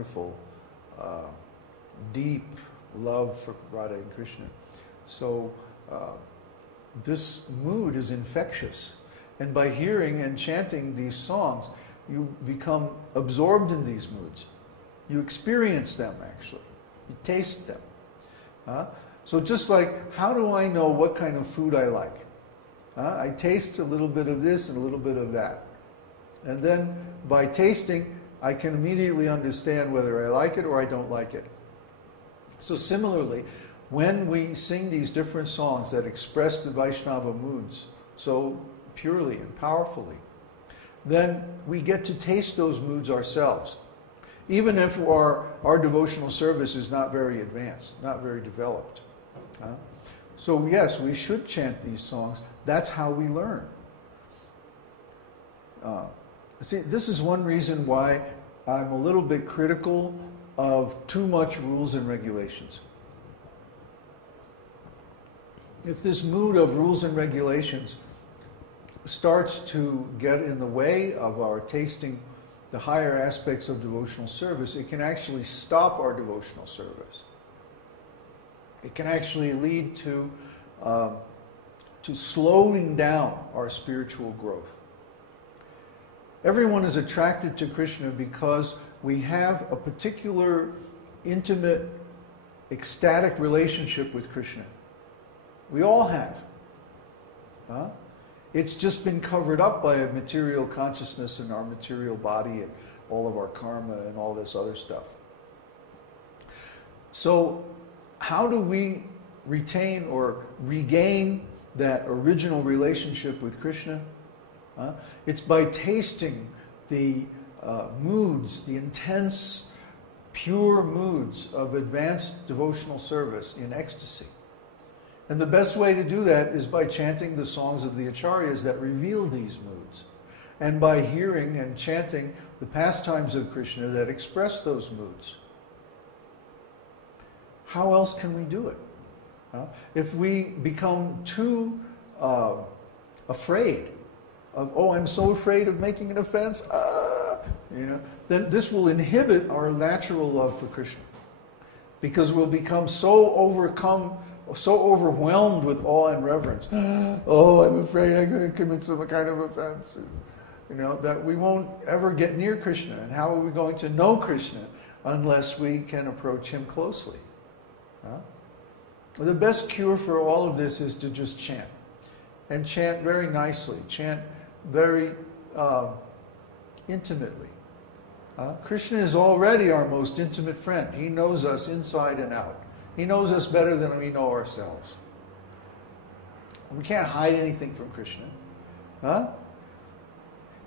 wonderful, deep love for Radha and Krishna. So this mood is infectious. And by hearing and chanting these songs, you become absorbed in these moods. You experience them, actually. You taste them. So just like, how do I know what kind of food I like? I taste a little bit of this and a little bit of that. And then by tasting, I can immediately understand whether I like it or I don't like it. So similarly, when we sing these different songs that express the Vaishnava moods so purely and powerfully, then we get to taste those moods ourselves, even if our devotional service is not very advanced, not very developed. So yes, we should chant these songs. That's how we learn. See, this is one reason why I'm a little bit critical of too much rules and regulations. If this mood of rules and regulations starts to get in the way of our tasting the higher aspects of devotional service, it can actually stop our devotional service. It can actually lead to slowing down our spiritual growth. Everyone is attracted to Krishna because we have a particular intimate, ecstatic relationship with Krishna. We all have. It's just been covered up by a material consciousness and our material body and all of our karma and all this other stuff. So how do we retain or regain that original relationship with Krishna? It's by tasting the moods, the intense, pure moods of advanced devotional service in ecstasy. And the best way to do that is by chanting the songs of the acharyas that reveal these moods, and by hearing and chanting the pastimes of Krishna that express those moods. How else can we do it? If we become too afraid of, oh, I'm so afraid of making an offense, then this will inhibit our natural love for Krishna, because we'll become so overwhelmed with awe and reverence. Oh, I'm afraid I'm going to commit some kind of offense. That we won't ever get near Krishna. And how are we going to know Krishna unless we can approach him closely? The best cure for all of this is to just chant. And chant very nicely. Chant very intimately. Krishna is already our most intimate friend. He knows us inside and out. He knows us better than we know ourselves. We can't hide anything from Krishna.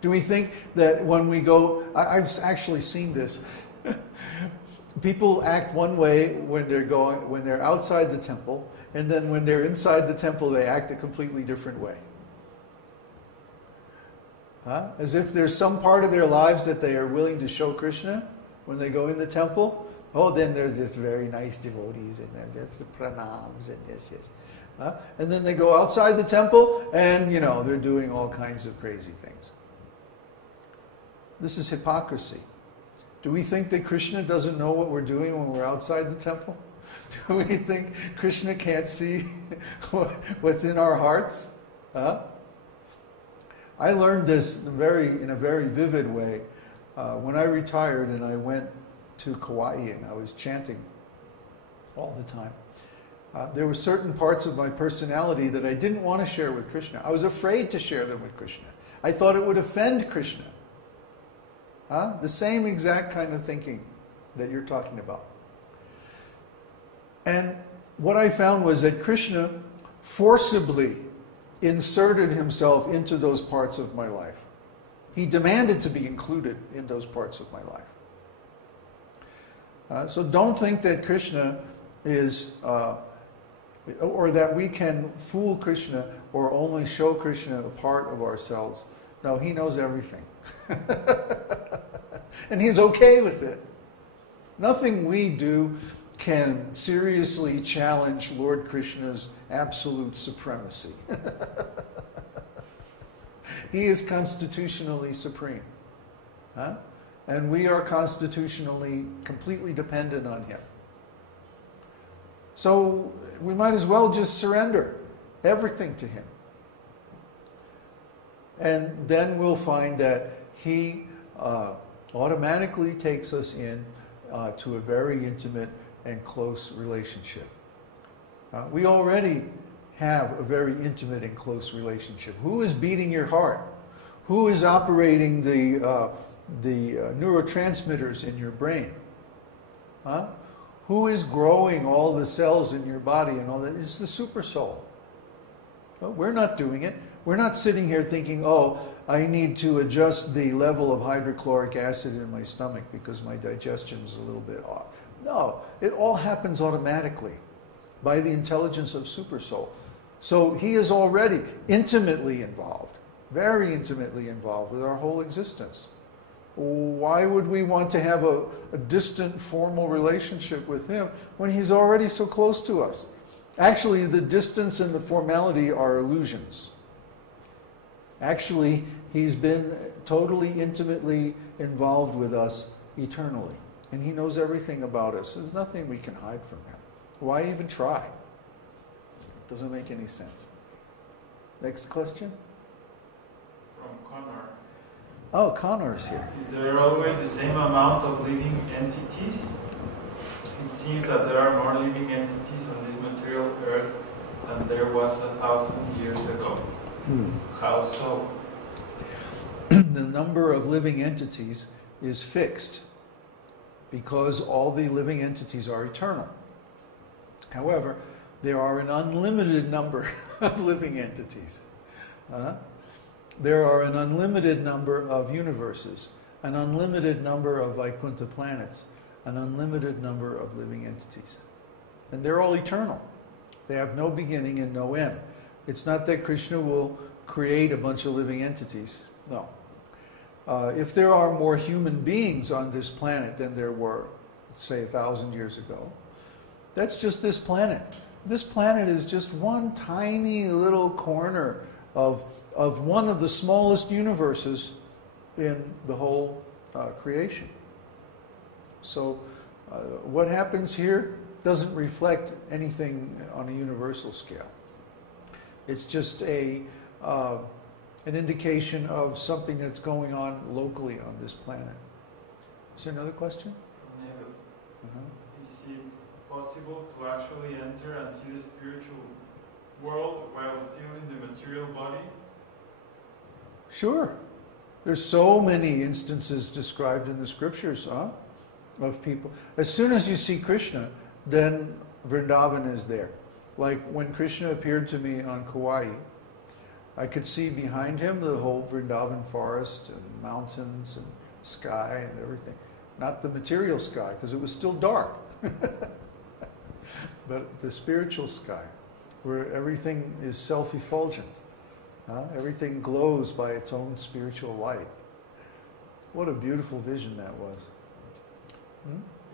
Do we think that when we go... I've actually seen this. People act one way when they're outside the temple, and then when they're inside the temple, they act a completely different way. As if there's some part of their lives that they are willing to show Krishna when they go in the temple. Oh, then there's this very nice devotees, and then there's the pranams, and yes. And then they go outside the temple, and they're doing all kinds of crazy things. This is hypocrisy. Do we think that Krishna doesn't know what we're doing when we're outside the temple? Do we think Krishna can't see what's in our hearts? I learned this in a very vivid way when I retired and I went to Kauai and I was chanting all the time. There were certain parts of my personality that I didn't want to share with Krishna. I was afraid to share them with Krishna. I thought it would offend Krishna. The same exact kind of thinking that you're talking about. And what I found was that Krishna forcibly inserted himself into those parts of my life. He demanded to be included in those parts of my life. So don't think that Krishna is, or that we can fool Krishna or only show Krishna a part of ourselves. No, he knows everything. And he's okay with it. Nothing we do can seriously challenge Lord Krishna's absolute supremacy. He is constitutionally supreme. And And we are constitutionally completely dependent on him. So we might as well just surrender everything to him. And then we'll find that he automatically takes us in to a very intimate and close relationship. We already have a very intimate and close relationship. Who is beating your heart? Who is operating the neurotransmitters in your brain? Who is growing all the cells in your body and all that? It's the super soul. Well, we're not doing it. We're not sitting here thinking, oh, I need to adjust the level of hydrochloric acid in my stomach because my digestion is a little bit off. No, it all happens automatically by the intelligence of super soul. So he is already intimately involved, very intimately involved with our whole existence. Why would we want to have a distant, formal relationship with him when he's already so close to us? Actually, the distance and the formality are illusions. Actually, he's been totally, intimately involved with us eternally. And he knows everything about us. There's nothing we can hide from him. Why even try? It doesn't make any sense. Next question? From Connor. Oh, Connor's here. Is there always the same amount of living entities? It seems that there are more living entities on this material earth than there was 1,000 years ago. How so? The number of living entities is fixed because all the living entities are eternal. However, there are an unlimited number of living entities. There are an unlimited number of universes, an unlimited number of Vaikuntha planets, an unlimited number of living entities. And they're all eternal. They have no beginning and no end. It's not that Krishna will create a bunch of living entities. No. If there are more human beings on this planet than there were, say, 1,000 years ago, that's just this planet. This planet is just one tiny little corner of one of the smallest universes in the whole creation. So what happens here doesn't reflect anything on a universal scale. It's just an indication of something that's going on locally on this planet. Is there another question? Is it possible to actually enter and see the spiritual world while still in the material body? Sure. There's so many instances described in the scriptures of people. As soon as you see Krishna, then Vrindavan is there. Like when Krishna appeared to me on Kauai, I could see behind him the whole Vrindavan forest and mountains and sky and everything. Not the material sky, because it was still dark. But the spiritual sky, where everything is self-effulgent. Everything glows by its own spiritual light. What a beautiful vision that was.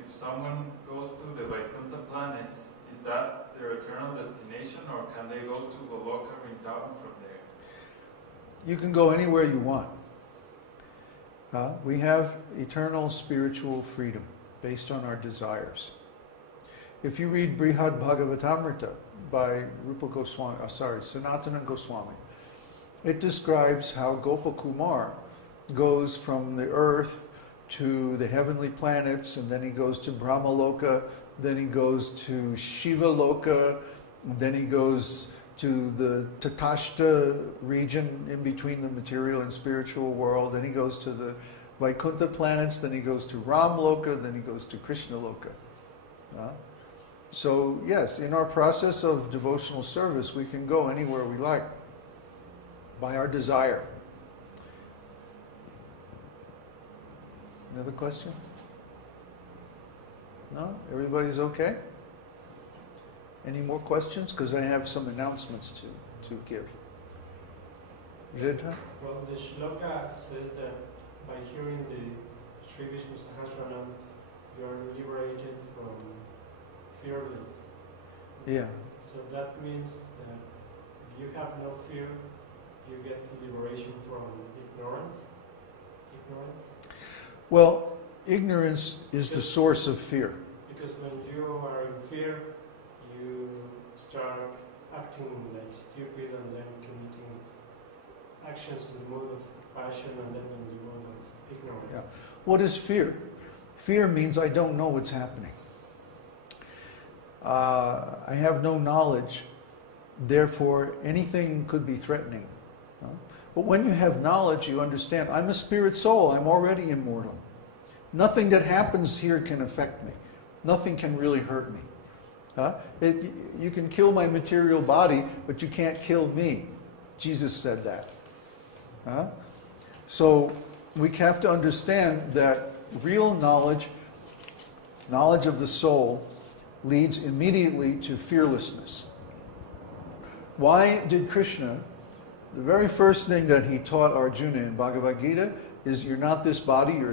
If someone goes to the Vaikuntha planets, is that their eternal destination, or can they go to Goloka Vrindavan from there? You can go anywhere you want. We have eternal spiritual freedom based on our desires. If you read Brihad Bhagavatamrita by Sanatana Goswami, it describes how Gopakumar goes from the earth to the heavenly planets, and then he goes to Brahmaloka, then he goes to Shiva Loka, and then he goes to the Tatashta region in between the material and spiritual world, then he goes to the Vaikuntha planets, then he goes to Ram Loka, then he goes to Krishna Loka. So yes, in our process of devotional service, we can go anywhere we like by our desire. Another question? No? Everybody's okay? Any more questions? Because I have some announcements to give. Ridha? Well, the shloka says that by hearing the Śrī Viṣṇusahasranāma, you are liberated from fearless. Yeah. So that means that if you have no fear, you get to liberation from ignorance. Well, ignorance is the source of fear. Because when you are in fear, you start acting like stupid and then committing actions in the mode of passion and then in the mode of ignorance. Yeah. What is fear? Fear means I don't know what's happening. I have no knowledge, therefore anything could be threatening. But when you have knowledge, you understand, I'm a spirit soul, I'm already immortal. Nothing that happens here can affect me. Nothing can really hurt me. You can kill my material body, but you can't kill me. Jesus said that. So we have to understand that real knowledge, knowledge of the soul, leads immediately to fearlessness. Why did Krishna, the very first thing that he taught Arjuna in Bhagavad Gita is, you're not this body, you're a